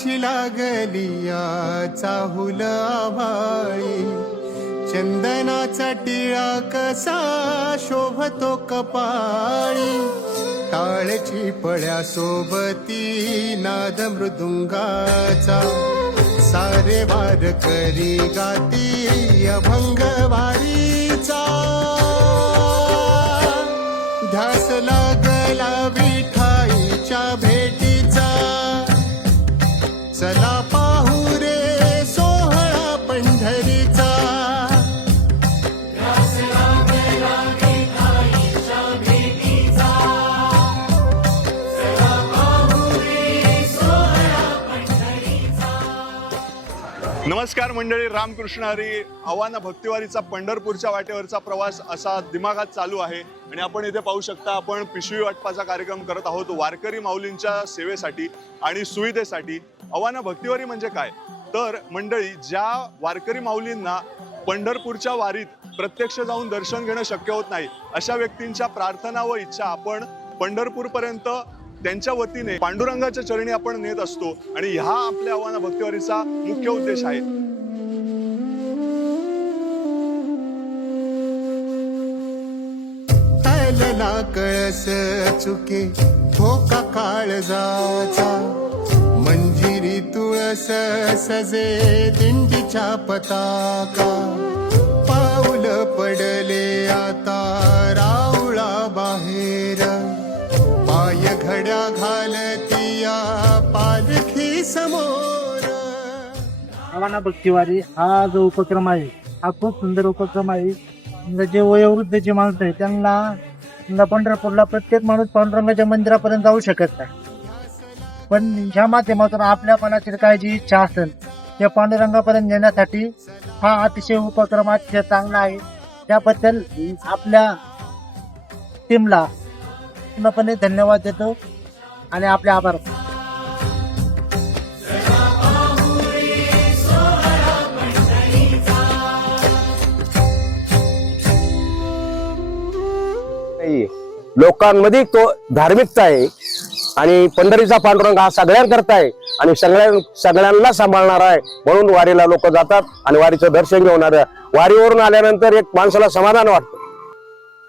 नाची लागलिया चाहुल आभाळी, चंदनाचा टिळा कसा शोभतो कपाळी, टाळची पळ्या सोबती नाद मृदुंगाचा, सारे वार करी गाती अभंग वारीचा, ध्यास लागला विठाईच्या भेटीचा, चला पाहू रे सोहळा पंढरीचा, ध्यास लागला विठाईच्या भेटीचा, चला पाहू रे सोहळा पंढरीचा. नमस्कार मंडळी, रामकृष्ण हरी. आव्हान भक्तिवारीचा पंढरपूरच्या वाटेवरचा प्रवास असा दिमागात चालू आहे आणि आपण इथे पाहू शकता, आपण पिशवी वाटपाचा कार्यक्रम करत आहोत वारकरी माऊलींच्या सेवेसाठी आणि सुविधेसाठी. आव्हान भक्तिवारी म्हणजे काय तर मंडळी, ज्या वारकरी माऊलींना पंढरपूरच्या वारीत प्रत्यक्ष जाऊन दर्शन घेणं शक्य होत नाही, अशा व्यक्तींच्या प्रार्थना व इच्छा आपण पंढरपूरपर्यंत त्यांच्या वतीने पांडुरंगाच्या चरणी आपण नेत असतो आणि हा आपल्या आव्हान भक्तिवारीचा मुख्य उद्देश आहे. कळस चुके धोका काळजाचा, मंजिरी तुळस सजे दिंडीच्या पताका, पाऊल पडले आता राऊळा बाहेर, पाय घड्या घालतिया पालखी समोर. आव्हान भक्तिवारी हा जो उपक्रम आहे हा खूप सुंदर उपक्रम आहे. जे वयोवृद्ध जे माणसं आहे त्यांना पंढरपूरला प्रत्येक माणूस पांडुरंगाच्या मंदिरापर्यंत जाऊ शकत नाही, पण ह्या माध्यमातून आपल्या मनातील काय जी इच्छा असेल त्या पांडुरंगापर्यंत नेण्यासाठी हा अतिशय उपक्रम अतिशय चांगला आहे. त्याबद्दल आपल्या टीमला पूर्णपणे धन्यवाद देतो आणि आपले आभार. लोकांमध्ये तो धार्मिकता आहे आणि पंढरीचा पांडुरंग हा सगळ्यांकरता आहे आणि सगळ्यांना सांभाळणार आहे, म्हणून वारीला लोक जातात आणि वारीचं दर्शन घेऊन वारीवरून आल्यानंतर एक माणसाला समाधान वाटतं.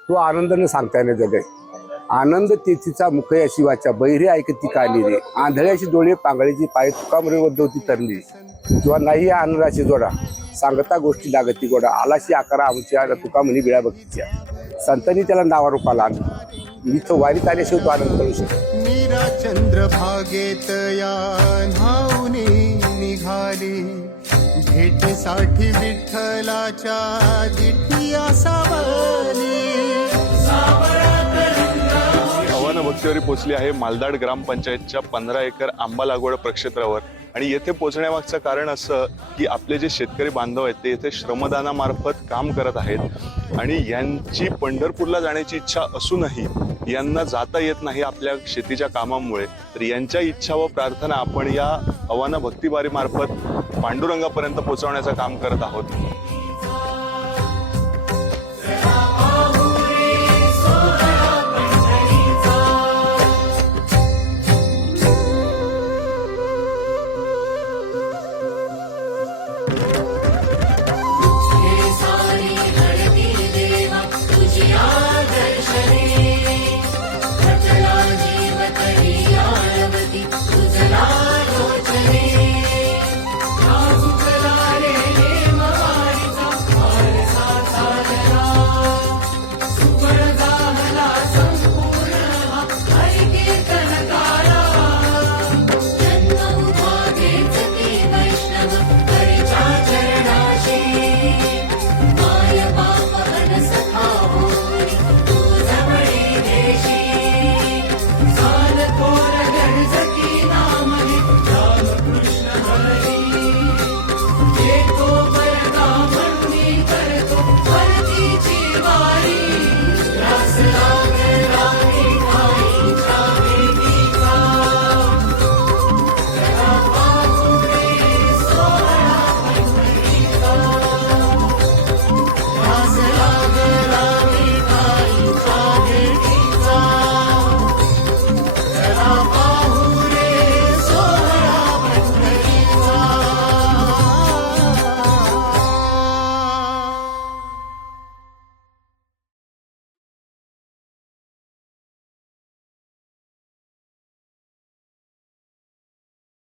तो आनंदाने सांगता येणार जगे. आनंद तेथीचा मुख या शिवाच्या, बैरी ऐकती काली रे, आंधळ्याची डोळे पांगळीची पाय, तुकामरे वद्धवती तरली, किंवा नाही या आनंदाची जोडा, सांगता गोष्टी लागती गोडा, आलाशी आकारा आमच्या तुका म्हणी बिळा बघतीच्या. संतांनी त्याला नावारूपाला आणलं. इथं वारीत आल्याशिवाय तो आनंद करू शकतो. मीरा चंद्र भागेत या न्हाऊनी निघाली, भेटीसाठी विठ्ठलाच्या जिठिया सावली. आव्हान भक्तिवारी पोहोचली आहे मालदाड ग्रामपंचायतच्या 15 एकर आंबा लागवड प्रक्षेत्रावर आणि येथे पोहोचण्यामागचं कारण असं की आपले जे शेतकरी बांधव आहेत ते येथे श्रमदानामार्फत काम करत आहेत आणि यांची पंढरपूरला जाण्याची इच्छा असूनही यांना जाता येत नाही आपल्या शेतीच्या कामामुळे. तर यांच्या इच्छा व प्रार्थना आपण या आव्हान भक्तिवारी मार्फत पांडुरंगापर्यंत पोहोचवण्याचं काम करत आहोत.